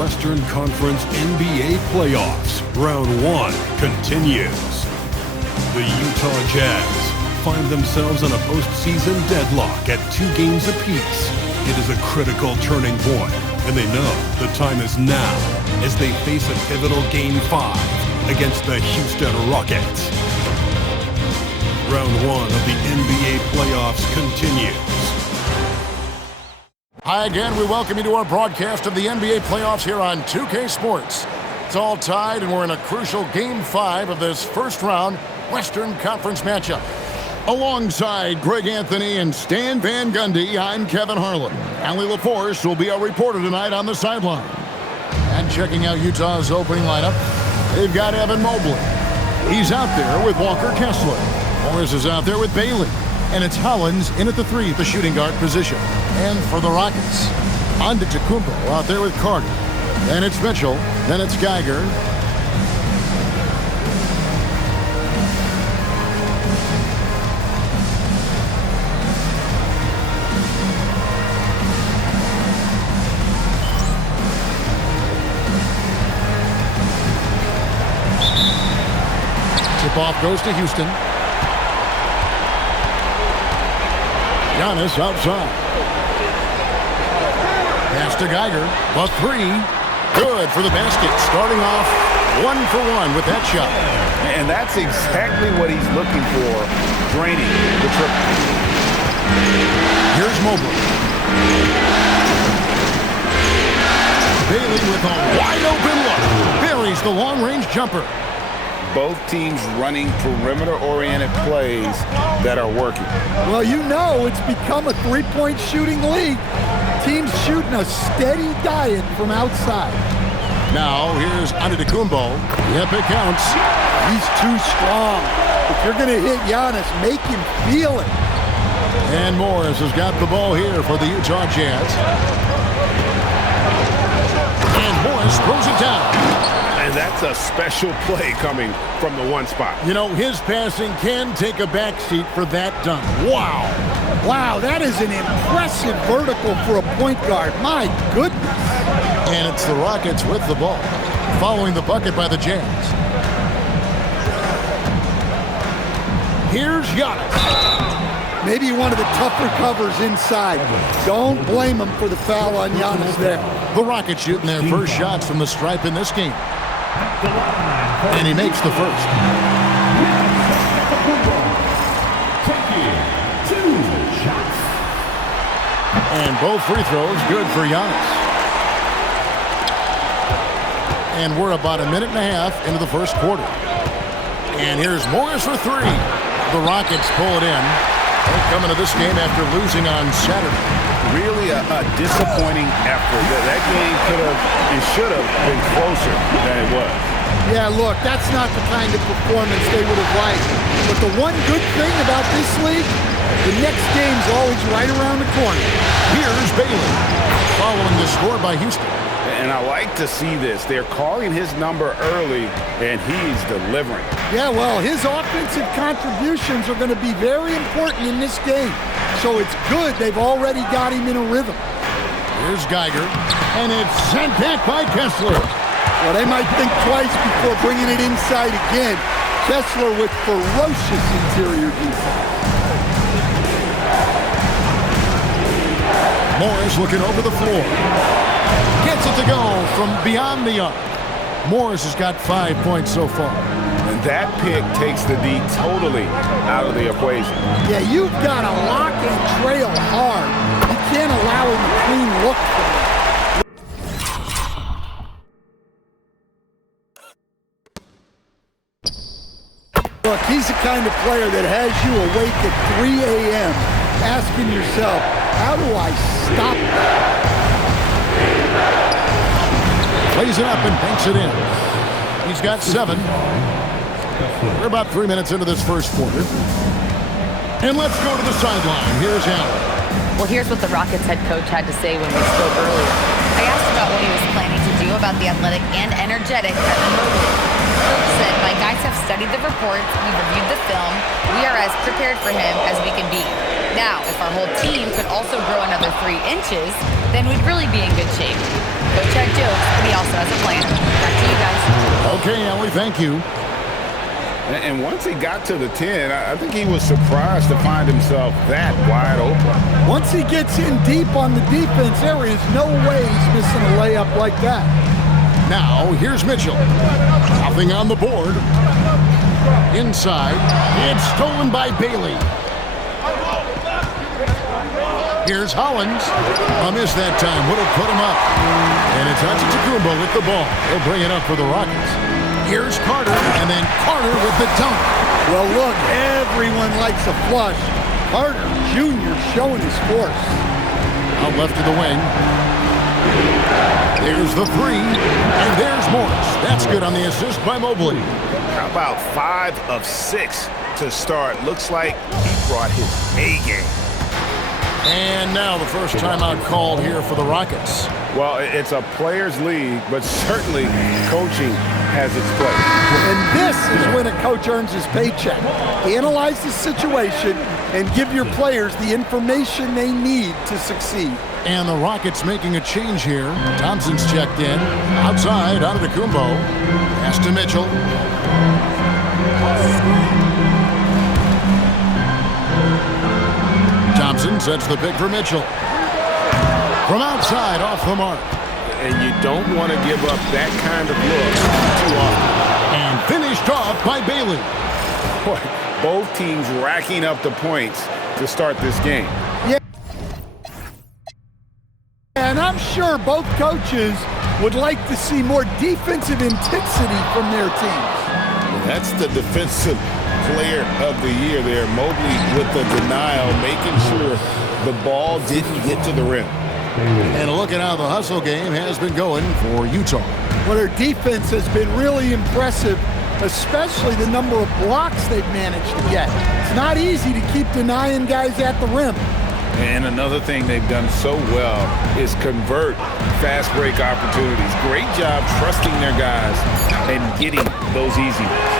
Western Conference NBA playoffs. Round 1 continues. The Utah Jazz find themselves in a postseason deadlock at 2 games apiece. It is a critical turning point, and they know the time is now as they face a pivotal Game 5 against the Houston Rockets. Round 1 of the NBA playoffs continues. Hi again, we welcome you to our broadcast of the NBA playoffs here on 2K Sports. It's all tied and we're in a crucial Game 5 of this first round Western Conference matchup. Alongside Greg Anthony and Stan Van Gundy, I'm Kevin Harlan. Allie LaForce will be our reporter tonight on the sideline. And checking out Utah's opening lineup, they've got Evan Mobley. He's out there with Walker Kessler. Morris is out there with Bailey. And it's Hollins in at the 3 at the shooting guard position. And for the Rockets, Antetokounmpo out there with Carter. Then it's Mitchell. Then it's Geiger. Tip-off goes to Houston. Giannis outside. Pass to Geiger. The 3. Good for the basket. Starting off 1 for 1 with that shot. And that's exactly what he's looking for, draining the triple. Here's Mobley. Bailey with a wide open look. Buries the long-range jumper. Both teams running perimeter-oriented plays that are working. Well, you know it's become a three-point shooting league. Teams shooting a steady diet from outside. Now, here's Antetokounmpo. Yep, it counts. He's too strong. If you're going to hit Giannis, make him feel it. And Morris has got the ball here for the Utah Jazz. And Morris throws it down. And that's a special play coming from the 1 spot. You know, his passing can take a backseat for that dunk. Wow. Wow, that is an impressive vertical for a point guard. My goodness. And it's the Rockets with the ball, following the bucket by the Jazz. Here's Giannis. Maybe one of the tougher covers inside. Don't blame him for the foul on Giannis there. The Rockets shooting their first shots from the stripe in this game. And he makes the first. And both free throws good for Giannis. And we're about a minute and a half into the first quarter. And here's Morris for 3. The Rockets pull it in. They're coming to this game after losing on Saturday. Really a disappointing effort. That game could have and should have been closer than it was. Yeah, look, that's not the kind of performance they would have liked. But the one good thing about this league, the next game's always right around the corner. Here's Bailey, following the score by Houston. And I like to see this. They're calling his number early, and he's delivering. Yeah, well, his offensive contributions are going to be very important in this game. So it's good they've already got him in a rhythm. Here's Geiger, and it's sent back by Kessler. Well, they might think twice before bringing it inside again. Kessler with ferocious interior defense. Morris looking over the floor. Gets it to go from beyond the arc. Morris has got 5 points so far. And that pick takes the D totally out of the equation. Yeah, you've got to lock and trail hard. You can't allow him a clean look for it. Look, he's the kind of player that has you awake at 3 a.m. asking yourself, how do I stop that? Plays it up and banks it in. He's got 7. We're about 3 minutes into this first quarter. And let's go to the sideline. Here's Allen. Well, here's what the Rockets head coach had to say when we spoke earlier. I asked about what he was planning to do about the athletic and energetic Evan Mobley. Coach said, my guys have studied the reports, we've reviewed the film, we are as prepared for him as we can be. Now, if our whole team could also grow another 3 inches, then we'd really be in good shape. Coach had jokes, but he also has a plan. Back to you guys. Okay, Ellie, thank you. And once he got to the 10, I think he was surprised to find himself that wide open. Once he gets in deep on the defense, there is no way he's missing a layup like that. Now, here's Mitchell. Nothing on the board. Inside. It's stolen by Bailey. Here's Hollins. A miss that time. Would have put him up. And it's Antetokounmpo with the ball. He'll bring it up for the Rockets. Here's Carter. And then Carter with the dunk. Well, look, everyone likes a flush. Carter Jr. showing his force. Out left to the wing. There's the three. And there's Morris. That's good on the assist by Mobley. How about 5 of 6 to start? Looks like he brought his A game. And now the first timeout called here for the Rockets. Well, it's a players' league, but certainly coaching has its place. And this is when a coach earns his paycheck. Analyze the situation and give your players the information they need to succeed. And the Rockets making a change here. Thompson's checked in. Outside, Antetokounmpo. Pass to Mitchell. Thompson sets the pick for Mitchell. From outside, off the mark. And you don't want to give up that kind of look too often. And finished off by Bailey. Boy, both teams racking up the points to start this game. Yeah. And I'm sure both coaches would like to see more defensive intensity from their teams. That's the defensive player of the year there. Mobley with the denial, making sure the ball didn't get to the rim. And look at how the hustle game has been going for Utah. Well, their defense has been really impressive, especially the number of blocks they've managed to get. It's not easy to keep denying guys at the rim. And another thing they've done so well is convert fast break opportunities. Great job trusting their guys and getting those easy ones.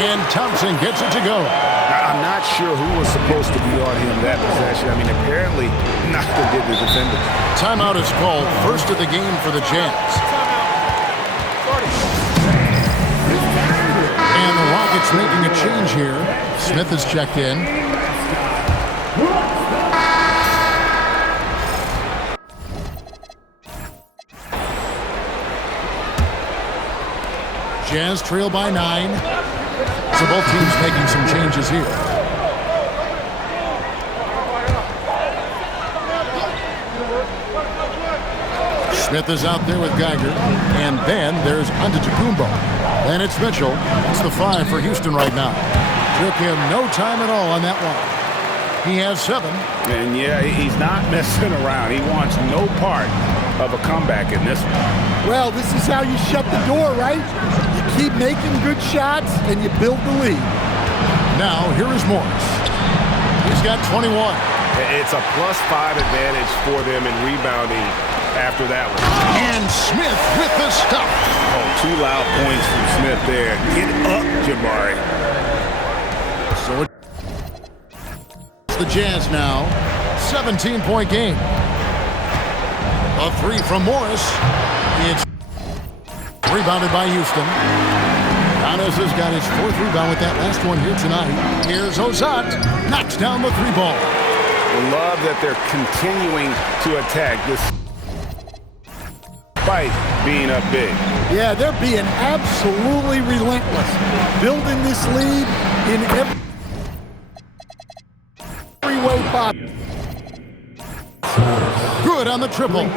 And Thompson gets it to go. I'm not sure who was supposed to be on him that possession. I mean, apparently neither did the defender. Timeout is called. First of the game for the Jazz. And the Rockets making a change here. Smith is checked in. Jazz trail by 9. So both teams making some changes here. Smith is out there with Geiger. And then there's Antetokounmpo. And it's Mitchell. That's the 5 for Houston right now. Took him no time at all on that one. He has 7. And yeah, he's not messing around. He wants no part of a comeback in this one. Well, this is how you shut the door, right? You keep making good shots and you build the lead. Now, here is Morris. He's got 21. It's a +5 advantage for them in rebounding after that one. And Smith with the stuff. Oh, 2 loud points from Smith there. Get up, Jabari. So it's the Jazz now. 17-point game. A 3 from Morris. It's rebounded by Houston. Giannis has got his 4th rebound with that last one here tonight. Here's Ozat. Knocks down the 3 ball. I love that they're continuing to attack this fight being up big. Yeah, they're being absolutely relentless. Building this lead in every way possible. Good on the triple.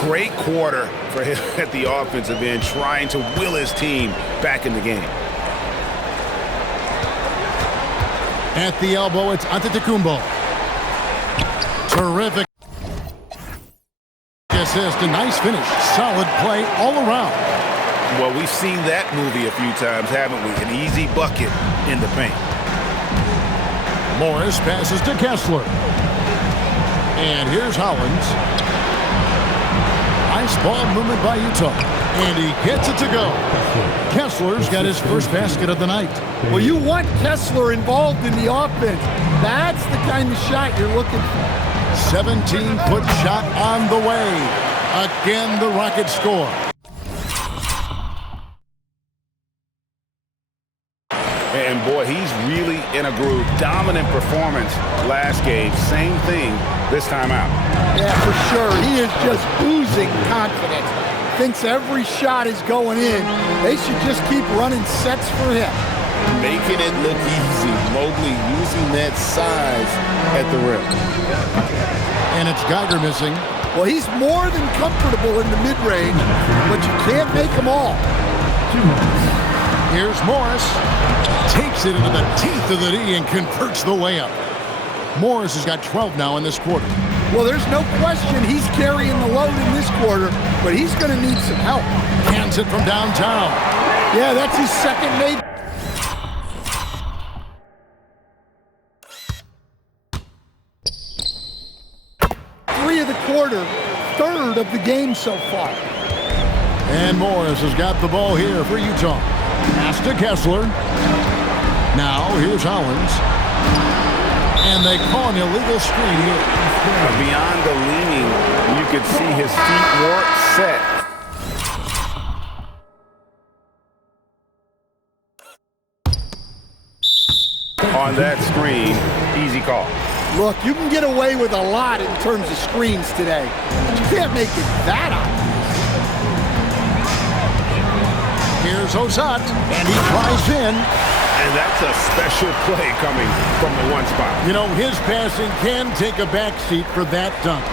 Great quarter for him at the offensive end, trying to will his team back in the game. At the elbow, it's Antetokounmpo. Terrific assist, a nice finish. Solid play all around. Well, we've seen that movie a few times, haven't we? An easy bucket in the paint. Morris passes to Kessler. And here's Hollins. Nice ball movement by Utah. And he gets it to go. Kessler's got his first basket of the night. Well, you want Kessler involved in the offense. That's the kind of shot you're looking for. 17-foot shot on the way. Again, the Rockets score. And boy, he's really in a groove. Dominant performance last game. Same thing this time out. Yeah, for sure. He is just oozing confidence. Thinks every shot is going in. They should just keep running sets for him. Making it look easy. Mobley using that size at the rim. And it's Geiger missing. Well, he's more than comfortable in the mid-range, but you can't make them all. Here's Morris. Takes it into the teeth of the knee and converts the layup. Morris has got 12 now in this quarter. Well, there's no question he's carrying the load in this quarter, but he's going to need some help. Cans it from downtown. Yeah, that's his second made. Three of the quarter, third of the game so far. And Morris has got the ball here for Utah. Pass to Kessler. Now here's Hollins. And they call an illegal screen here. Beyond the leaning, you could see his feet weren't set. On that screen, easy call. Look, you can get away with a lot in terms of screens today, but you can't make it that obvious. Here's Ozat, and he drives in. And that's a special play coming from the one spot. You know, his passing can take a backseat for that dunk.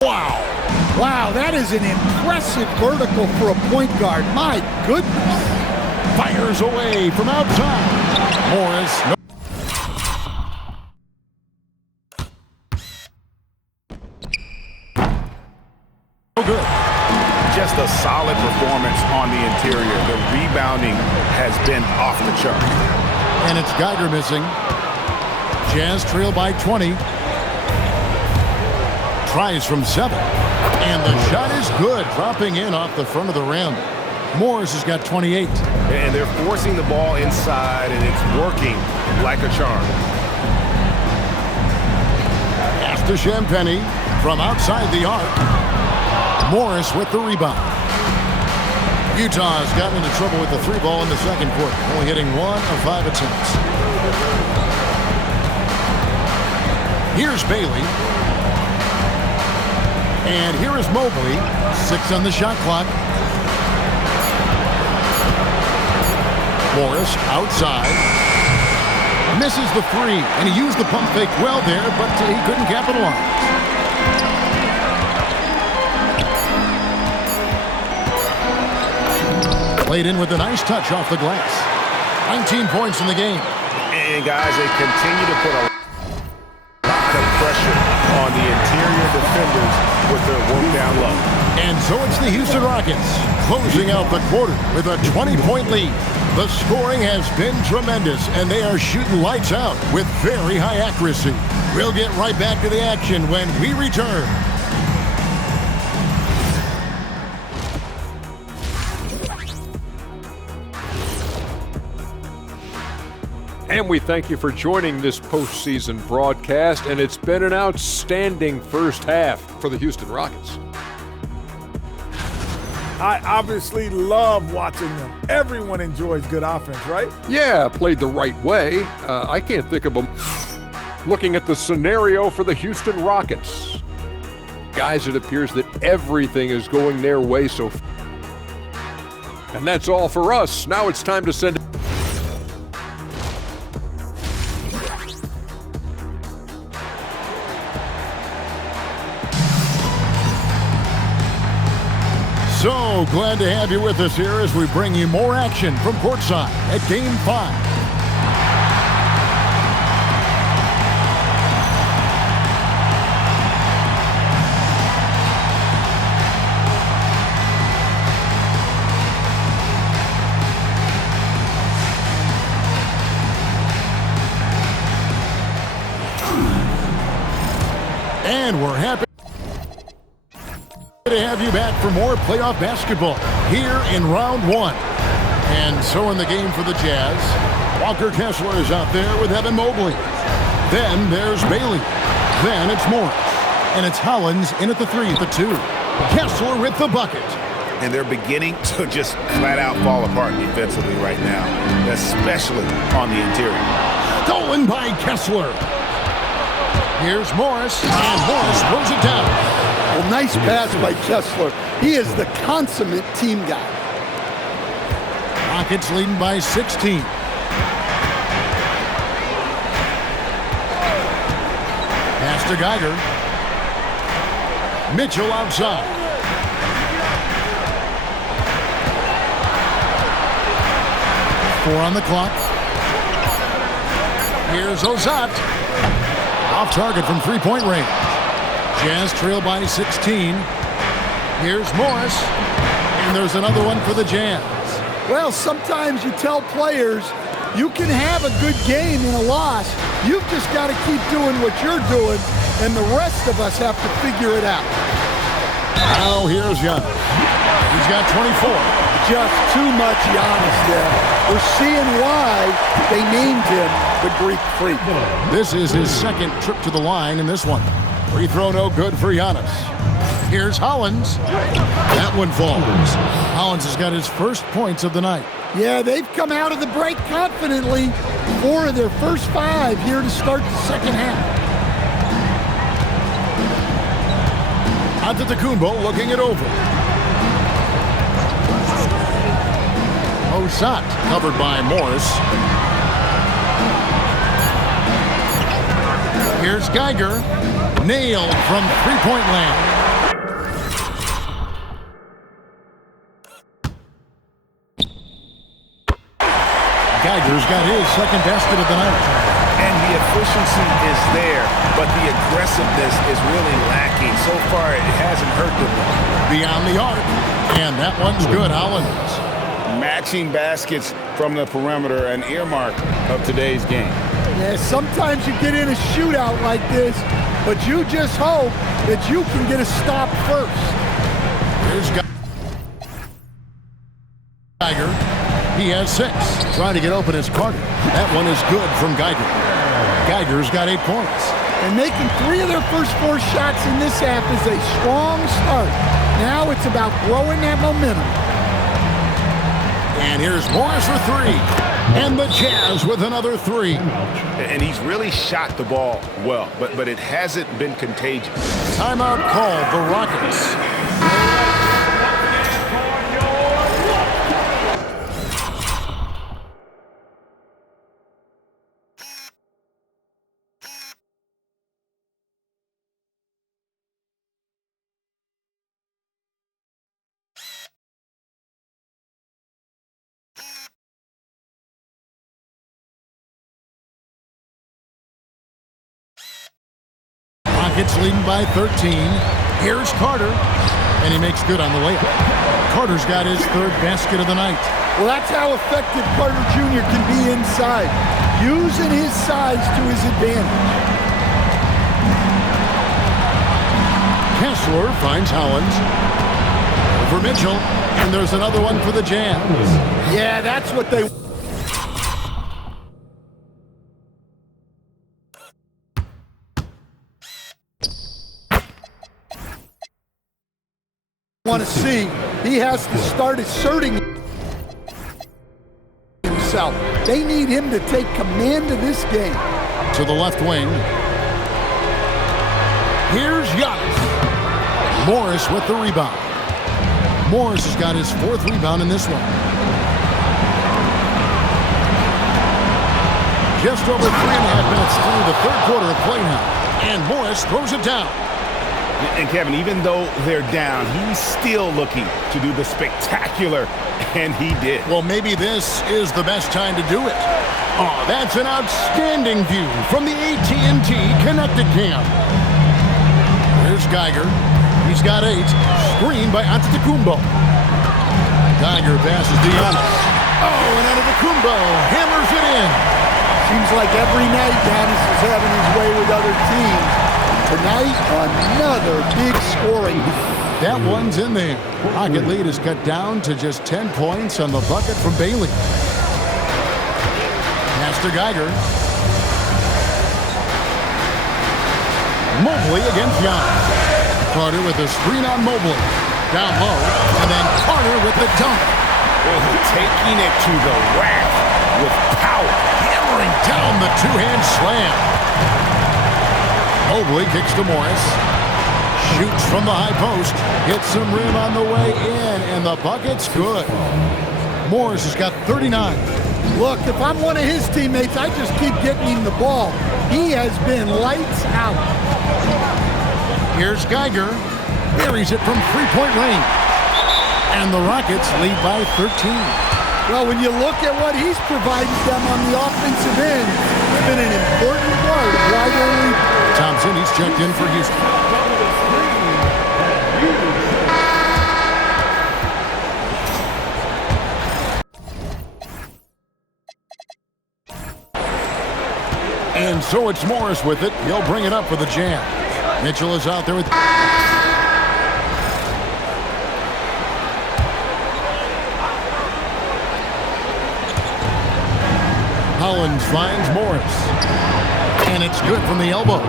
Wow. Wow, that is an impressive vertical for a point guard. My goodness. Fires away from outside. Morris. Good. Just a solid performance on the interior. The rebounding has been off the chart. And it's Geiger missing. Jazz trail by 20. Tries from 7. And the shot is good, dropping in off the front of the rim. Morris has got 28. And they're forcing the ball inside, and it's working like a charm. Pass to Champagny from outside the arc. Morris with the rebound. Utah has gotten into trouble with the 3 ball in the second quarter, only hitting 1 of 5 attempts. Here's Bailey. And here is Mobley. 6 on the shot clock. Morris outside. Misses the 3, and he used the pump fake well there, but he couldn't capitalize. Played in with a nice touch off the glass. 19 points in the game. And guys, they continue to put a lot of pressure on the interior defenders with their work down low. And so it's the Houston Rockets closing out the quarter with a 20-point lead. The scoring has been tremendous, and they are shooting lights out with very high accuracy. We'll get right back to the action when we return. And we thank you for joining this postseason broadcast, and it's been an outstanding first half for the Houston Rockets. I obviously love watching them. Everyone enjoys good offense, right? Yeah, played the right way. I can't think of them. Looking at the scenario for the Houston Rockets. Guys, it appears that everything is going their way so far. And that's all for us. Now it's time to send So glad to have you with us here as we bring you more action from courtside at Game 5. And we're happy to have you back for more playoff basketball here in round 1. And so in the game for the Jazz, Walker Kessler is out there with Evan Mobley. Then there's Bailey. Then it's Morris. And it's Hollins in at the 3 at the 2. Kessler with the bucket. And they're beginning to just flat out fall apart defensively right now, especially on the interior. Stolen by Kessler. Here's Morris, and Morris throws it down. Well, nice pass by Kessler. He is the consummate team guy. Rockets leading by 16. Pass to Geiger. Mitchell outside. Four on the clock. Here's Ozat. Off target from three-point range. Jazz trail by 16. Here's Morris. And there's another one for the Jazz. Well, sometimes you tell players you can have a good game in a loss. You've just got to keep doing what you're doing, and the rest of us have to figure it out. Now here's Giannis. He's got 24. Just too much Giannis there. We're seeing why they named him the Greek Freak. This is his second trip to the line in this one. Free throw no good for Giannis. Here's Hollins. That one falls. Hollins has got his first points of the night. Yeah, they've come out of the break confidently. 4 of their first 5 here to start the second half. Antetokounmpo looking it over. Ozat covered by Morris. Here's Geiger. Nailed from three-point land. Geiger's got his second basket of the night. And the efficiency is there, but the aggressiveness is really lacking. So far, it hasn't hurt them. Beyond the arc. And that one's good, Hollins. Matching baskets from the perimeter, an earmark of today's game. Yeah, sometimes you get in a shootout like this, but you just hope that you can get a stop first. Here's Geiger. He has 6. Trying to get open is Carter. That one is good from Geiger. Geiger's got 8 points. And making 3 of their first 4 shots in this half is a strong start. Now it's about growing that momentum. And here's Morris for 3. And the Jazz with another 3. And he's really shot the ball well, but it hasn't been contagious. Timeout called the Rockets. Rockets leading by 13. Here's Carter, and he makes good on the layup. Carter's got his 3rd basket of the night. Well, that's how effective Carter Jr. can be inside, using his size to his advantage. Kessler finds Hollins. Over Mitchell, and there's another one for the Jazz. Yeah, that's what they want to see. He has to start asserting himself. They need him to take command of this game. To the left wing. Here's Giannis. Morris with the rebound. Morris has got his 4th rebound in this one. Just over 3.5 minutes through the 3rd quarter of play now. And Morris throws it down. And Kevin, even though they're down, he's still looking to do the spectacular, and he did. Well, maybe this is the best time to do it. Oh, that's an outstanding view from the AT&T Connected Cam. Here's Geiger. He's got 8. Screen by Antetokounmpo. Geiger passes to Giannis. Oh, and Antetokounmpo hammers it in. Seems like every night Giannis is having his way with other teams. Tonight, another big scoring. That one's in there. Rocket lead is cut down to just 10 points on the bucket from Bailey. Pass to Geiger. Mobley against Young. Carter with a screen on Mobley. Down low, and then Carter with the dunk. Taking it to the rack with power. Hammering down the two-hand slam. Mobley kicks to Morris. Shoots from the high post. Hits some rim on the way in, and the bucket's good. Morris has got 39. Look, if I'm one of his teammates, I just keep getting him the ball. He has been lights out. Here's Geiger. Buries it from three-point range. And the Rockets lead by 13. Well, when you look at what he's provided them on the offensive end, it's been an important part. Wide only. Thompson, he's checked in for Houston. And so it's Morris with it. He'll bring it up for the Jam. Mitchell is out there with... Hollins finds Morris. And it's good from the elbow.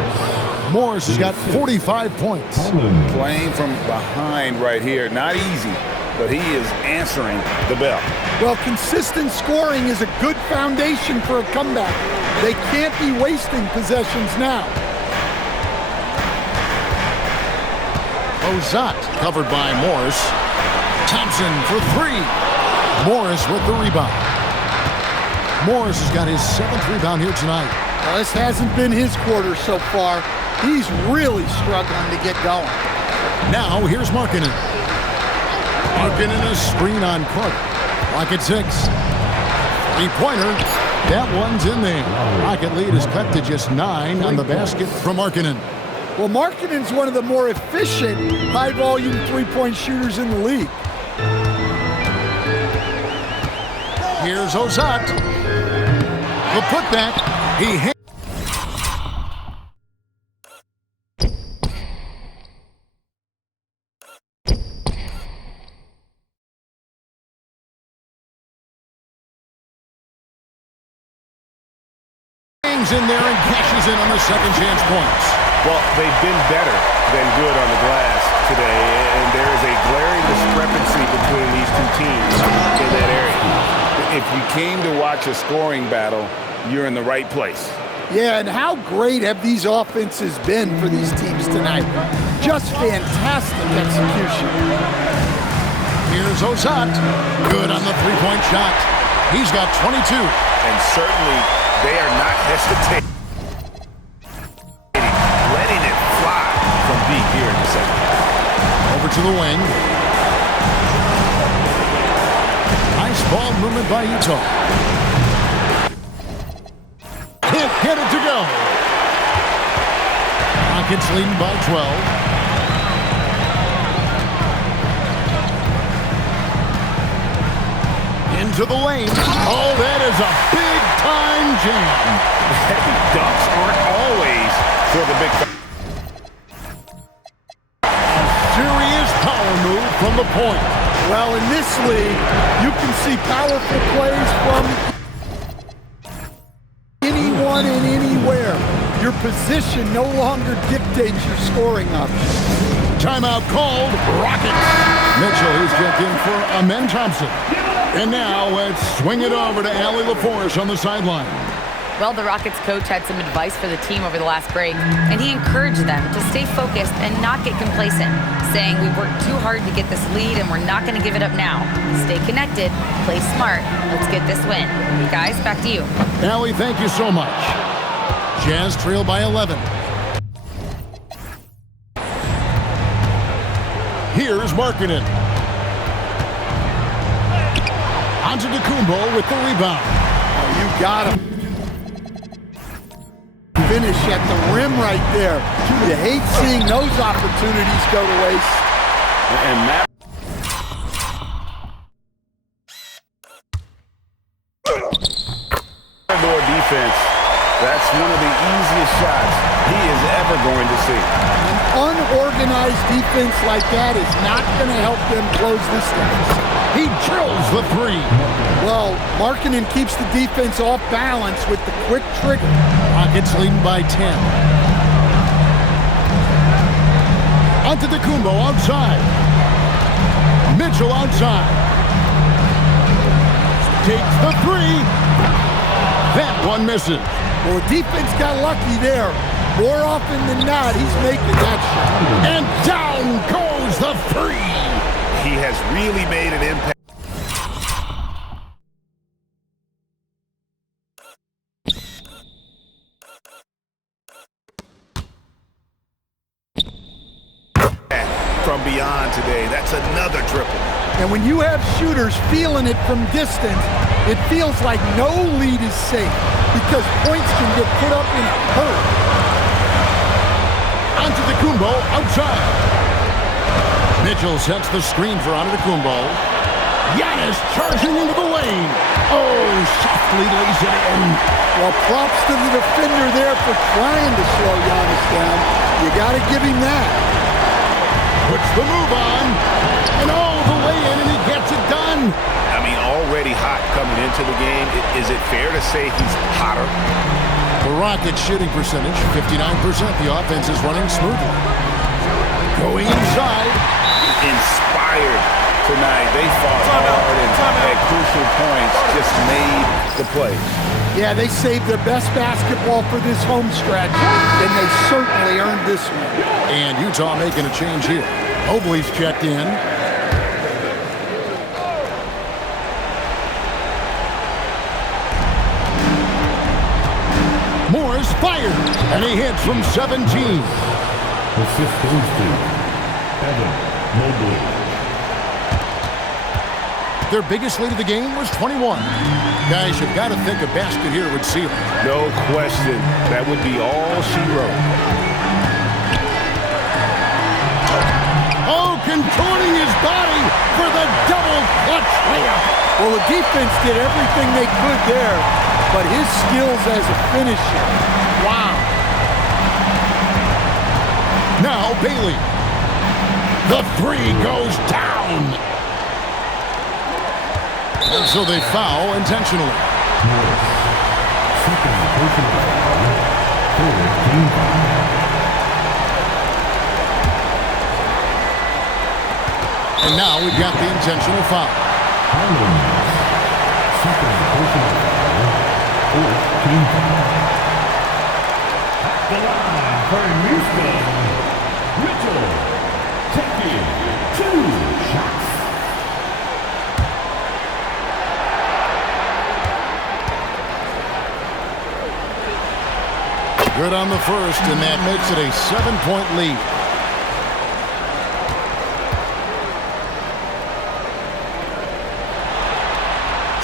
Morris has got 45 points. Playing from behind right here. Not easy, but he is answering the bell. Well, consistent scoring is a good foundation for a comeback. They can't be wasting possessions now. Ozat covered by Morris. Thompson for three. Morris with the rebound. Morris has got his 7th rebound here tonight. Well, this hasn't been his quarter so far. He's really struggling to get going. Now here's Markkanen. Markkanen a screen on Carter. Rocket 6. Three-pointer. That one's in there. Rocket lead is cut to just 9 on the basket from Markkanen. Well, Markkanen's one of the more efficient, high-volume three-point shooters in the league. Here's Ozat. The putback. He in there and cashes in on the second chance points. Well, they've been better than good on the glass today, and there is a glaring discrepancy between these two teams in that area. If you came to watch a scoring battle, you're in the right place. Yeah, and how great have these offenses been for these teams tonight? Just fantastic execution. Here's Ozat. Good on the three-point shot. He's got 22. And certainly they are not hesitating, letting it fly from deep here in the second. Over to the wing. Nice ball movement by Ito. Can't get it to go. Rockets leading by 12. Into the lane. Oh, that is a big-time jam. Dunks aren't always for the big. Serious power move from the point. Well, in this league, you can see powerful plays from anyone and anywhere. Your position no longer dictates your scoring options. Timeout called. Rockets. Mitchell, who's checked in for Amen Thompson. And now let's swing it over to Allie LaForce on the sideline. Well, the Rockets coach had some advice for the team over the last break, and he encouraged them to stay focused and not get complacent, saying we worked too hard to get this lead and we're not going to give it up now. Stay connected, play smart, let's get this win. Guys, back to you. Allie, thank you so much. Jazz trail by 11. Here's Markkanen. Antetokounmpo with the rebound. Oh, you got him. Finish at the rim right there. You hate seeing those opportunities go to waste. And Matt. Defense That's one of the easiest shots he is ever going to see. An unorganized defense like that is not going to help them close this deficit. He drills the three. Well, Markkanen keeps the defense off balance with the quick trigger. Rockets leading by 10. Antetokounmpo outside. Mitchell outside. Takes the three. That one misses. Well, the defense got lucky there. More often than not, he's making that shot. And down goes the three. He has really made an impact. From beyond today, that's another triple. And when you have shooters feeling it from distance, it feels like no lead is safe because points can get put up in a hurry. Antetokounmpo outside. Mitchell sets the screen for Antetokounmpo. Giannis charging into the lane. Oh, softly lays it in. Well, props to the defender there for trying to slow Giannis down. You got to give him that. Puts the move on, and all the way in, and he gets it done. I mean, already hot coming into the game. Is it fair to say he's hotter? The Rockets shooting percentage, 59%. The offense is running smoothly. Going inside. Inspired tonight. They fought hard and at crucial points just made the play. Yeah, they saved their best basketball for this home stretch, and they certainly earned this one. And Utah making a change here. Mobley's checked in. Morris fired, and he hits from 17. Assist goes to Evan Mobley. Their biggest lead of the game was 21. Guys, you've got to think a basket here would seal it. No question. That would be all she wrote. Oh, contorting his body for the double clutch layup. Well, the defense did everything they could there, but his skills as a finisher, wow. Now Bailey. The three goes down. And so they foul intentionally. And now we've got the intentional foul. At the line for Houston, Mitchell taking 2 shots. Good on the first, and that makes it a 7-point lead.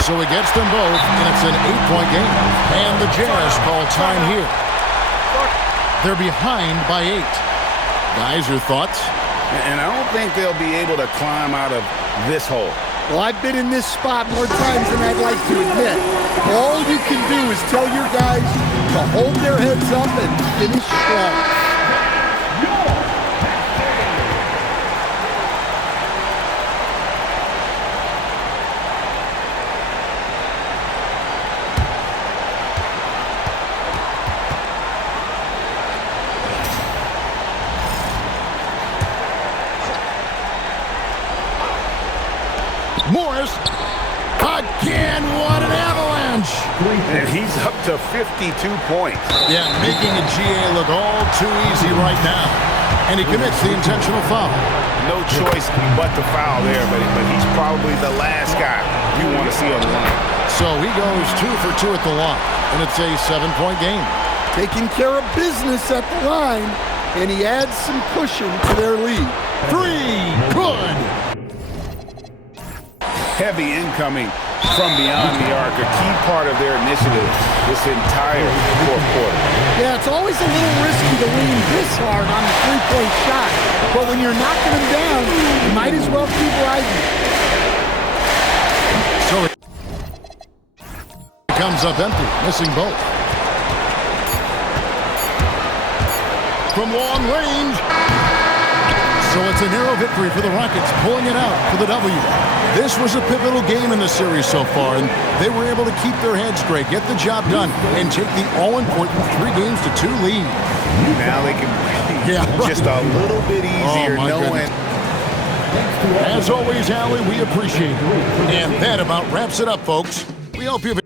So he gets them both, and it's an 8-point game. And the Jazz call time here. They're behind by 8. Guys, your thoughts? And I don't think they'll be able to climb out of this hole. Well, I've been in this spot more times than I'd like to admit. All you can do is tell your guys to hold their heads up and finish strong. Morris, again, what an avalanche! And he's up to 52 points. Yeah, making a GA look all too easy right now. And he commits the intentional foul. No choice but to foul there, but he's probably the last guy you want to see on the line. So he goes 2 for 2 at the line, and it's a 7-point game. Taking care of business at the line, and he adds some cushion to their lead. 3, good! Heavy incoming from beyond the arc, a key part of their initiative this entire fourth quarter. Yeah, it's always a little risky to lean this hard on the three-point shot, but when you're knocking them down, you might as well keep riding. So it comes up empty, missing both. from long range. So it's a narrow victory for the Rockets, pulling it out for the W. This was a pivotal game in the series so far, and they were able to keep their heads straight, get the job done, and take the all-important 3-2 lead. Now they can breathe just a little bit easier knowing. As always, Allie, we appreciate it. And that about wraps it up, folks. We hope you've